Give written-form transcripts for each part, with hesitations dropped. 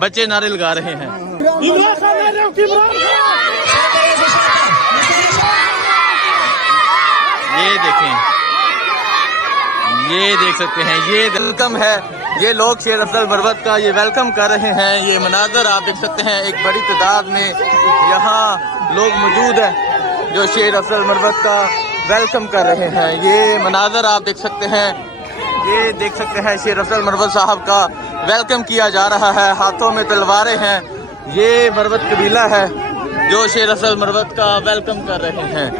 बच्चे नारे लगा रहे हैं। ये देखें, ये देख सकते हैं, ये वेलकम है। ये लोग शेर अफजल मरवत का ये वेलकम कर रहे हैं। ये मनाजर आप देख सकते हैं, एक बड़ी तादाद में यहाँ लोग मौजूद हैं जो शेर अफजल मरवत का वेलकम कर रहे हैं। ये मनाजर आप देख सकते हैं, ये देख सकते हैं शेर अफजल मरवत साहब का वेलकम किया जा रहा है। हाथों में तलवारें हैं। ये मरवत कबीला है जो शेर अफजल मरवत का वेलकम कर रहे हैं।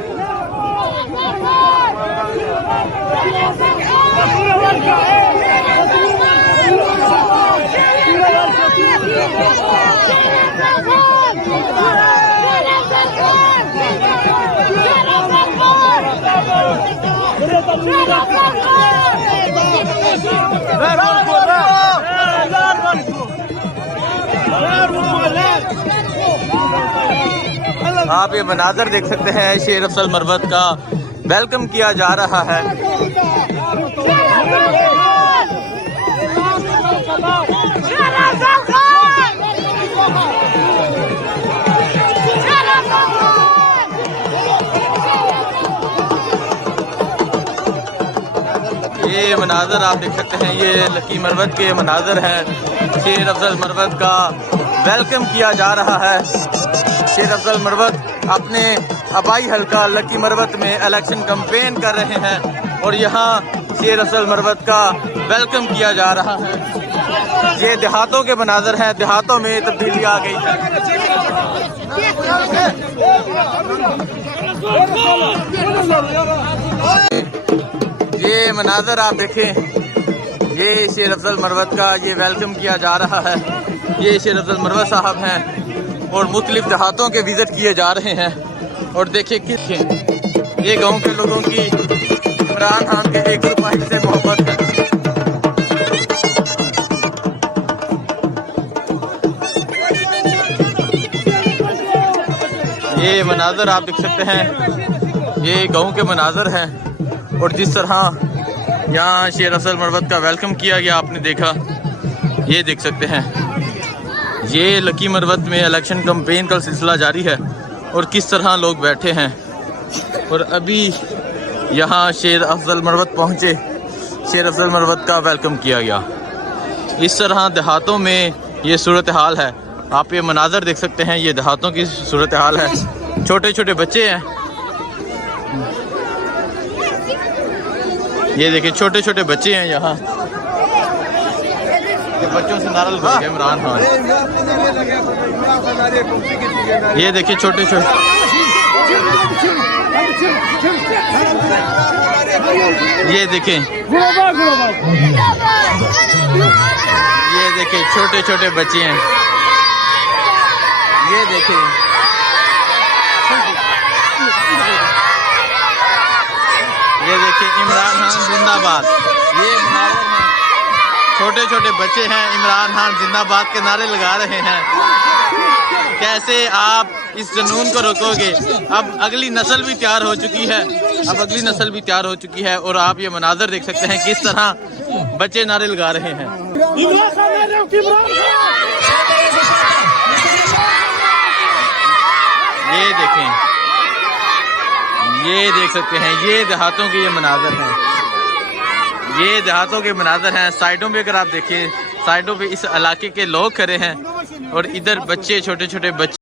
आप ये मनाजर देख सकते हैं, शेर अफजल मरवत का वेलकम किया जा रहा है। ये मनाजर आप देख सकते हैं, ये लकी मरवत के मनाजर हैं। शेर अफजल मरवत का वेलकम किया जा रहा है। शेर अफजल मरवत अपने आबाई हल्का लकी मरवत में इलेक्शन कैंपेन कर रहे हैं और यहाँ शेर अफजल मरवत का वेलकम किया जा रहा है। ये देहातों के मनाजर हैं, देहातों में तब्दीली आ गई है। ये मनाजर आप देखें, ये शेर अफजल मरवत का ये वेलकम किया जा रहा है। ये शेर अफजल मरवत साहब हैं और मुख्तलिफ देहातों के विजिट किए जा रहे हैं। और देखिए किस ये गांव के लोगों की इमरान खान के एक सिपाही से मोहब्बत है। ये मनाजर आप देख सकते हैं, ये गांव के मनाजर हैं और जिस तरह यहाँ शेर अफजल मरवत का वेलकम किया गया आपने देखा, ये देख सकते हैं। ये लकी मरवत में इलेक्शन कैंपेन का सिलसिला जारी है और किस तरह लोग बैठे हैं। और अभी यहाँ शेर अफजल मरवत पहुँचे, शेर अफजल मरवत का वेलकम किया गया। इस तरह देहातों में ये सूरत हाल है। आप ये मनाजर देख सकते हैं, ये देहातों की सूरत हाल है। छोटे छोटे बच्चे हैं, ये देखिए छोटे छोटे बच्चे हैं यहाँ। ये बच्चों से नारा लगा के इमरान खान। ये देखिए छोटे छोटे, ये देखें, ये देखिए छोटे छोटे बच्चे हैं। ये देखें, ये देखिए इमरान खान जिंदाबाद। ये मनाजर में छोटे छोटे बच्चे हैं, इमरान खान जिंदाबाद के नारे लगा रहे हैं। कैसे आप इस जुनून को रोकोगे? अब अगली नस्ल भी तैयार हो चुकी है, अब अगली नस्ल भी तैयार हो चुकी है। और आप ये मनाजर देख सकते हैं किस तरह बच्चे नारे लगा रहे हैं। ये देखें, ये देख सकते हैं, ये देहातों के ये मनाजर हैं। ये देहातों के मनाजर हैं। साइडों पे अगर आप देखें, साइडों पे इस इलाके के लोग खड़े हैं और इधर बच्चे, छोटे छोटे बच्चे